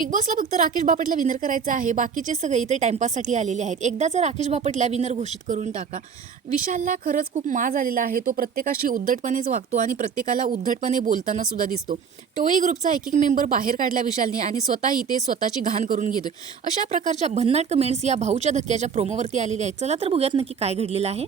Big बॉसला फक्त Rakesh Bapatla winner करायचं आहे, बाकीचे सगळे इथे टाइमपाससाठी आलेले आहेत. एकदा जर राकेश बापटला विनर घोषित करून टाका. विशालला खरंच खूप माज आलेला आहे. तो प्रत्येकाशी उद्धटपणेच वागतो आणि प्रत्येकाला उद्धटपणे बोलताना सुद्धा दिसतो. टोळी ग्रुपचा एक मेंबर बाहेर काढला विशालने आणि स्वतः इथे स्वतःची घाण करून घेतोय. अशा प्रकारच्या भन्नाट कमेंट्स या भाऊच्या धक्क्याच्या प्रोमोवरती आलेल्या आहेत. चला तर बघूयात नक्की काय घडलेलं आहे.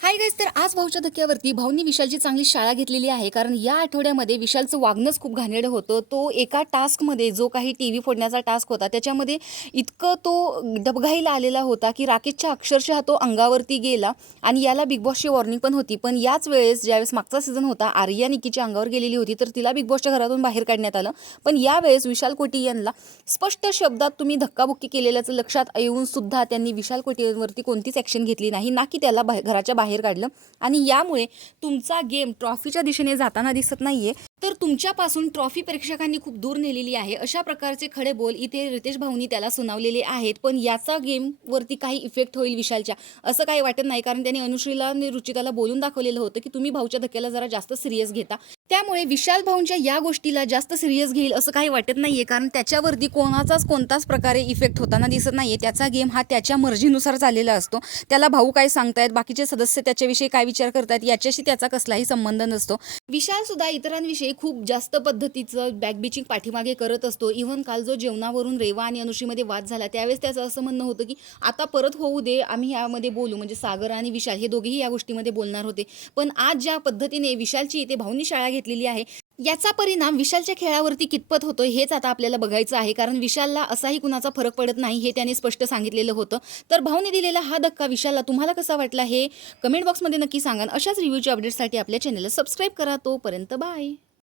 हाय गाईज, तर आज भाऊच्या धक्क्यावरती भाऊनी विशालची चांगली शाळा घेतलेली आहे. कारण या आठवड्यामध्ये विशालचं वागणंच खूप घाणेरडं होतं. तो एका टास्कमध्ये जो काही टीव्ही फोडण्याचा टास्क होता त्याच्यामध्ये इतकं तो डबघाईला आलेला होता की राकेशच्या अक्षरशः तो अंगावरती गेला आणि याला बिग बॉसची वॉर्निंग पण होती. पण याच वेळेस ज्यावेळेस मागचा सीझन होता, आर्या निकीच्या अंगावर गेलेली होती, तर तिला बिग बॉसच्या घरातून बाहेर काढण्यात आलं. पण यावेळेस विशाल कोटी यांना स्पष्ट शब्दात तुम्ही धक्काबुक्की केलेल्याचं लक्षात येऊन सुद्धा त्यांनी विशाल कोटीवरती कोणतीच ॲक्शन घेतली नाही, ना की त्याला घराच्या बाहेर काढलं. आणि यामुळे तुमचा गेम ट्रॉफीच्या दिशेने जाताना दिसत नाहीये, तर तुमच्यापासून ट्रॉफी प्रेक्षकांनी खूप दूर नेलेली आहे. अशा प्रकारचे खडे बोल इथे रितेश भाऊनी त्याला सुनावलेले आहेत. पण याचा गेमवरती काही इफेक्ट होईल विशालच्या असं काही वाटत नाही. कारण त्यांनी अनुश्रीला आणि रुचिताला बोलून दाखवलेलं होतं की तुम्ही भाऊच्या धक्क्याला जरा जास्त सिरियस घेता. त्यामुळे विशाल भाऊंच्या या गोष्टीला जास्त सिरियस घेईल असं काही वाटत नाहीये. कारण त्याच्यावरती कोणताच प्रकारे इफेक्ट होताना दिसत नाहीये. त्याचा गेम हा त्याच्या मर्जीनुसार चाललेला असतो. त्याला भाऊ काय सांगतायत, बाकीचे सदस्य त्याच्याविषयी काय विचार करतायत याच्याशी त्याचा कसलाही संबंध नसतो. विशाल सुद्धा इतरांविषयी खूप जास्त पद्धतीचं बॅकबिचिंग पाठीमागे करत असतो. इव्हन काल जो जेवणावरून रेवा आणि अनुश्रीमध्ये वाद झाला त्यावेळेस त्याचं असं म्हणणं होतं की आता परत होऊ दे, आम्ही यामध्ये बोलू. म्हणजे सागर आणि विशाल हे दोघेही या गोष्टीमध्ये बोलणार होते. पण आज ज्या पद्धतीने विशालची इथे भाऊंनी शाळा घेतलेली आहे याचा परिणाम विशालच्या खेळावरती कितपत होतोय हेच आता आपल्याला बघायचं आहे. कारण विशालला असाही कुणाचा फरक पडत नाही हे त्याने स्पष्ट सांगितलेलं होतं. तर भाऊने दिलेला हा धक्का विशालला तुम्हाला कसा वाटला हे कमेंट बॉक्समध्ये नक्की सांगा. अशाच रिव्ह्यूच्या अपडेट्ससाठी आपल्या चॅनलला सबस्क्राईब करा. तोपर्यंत बाय.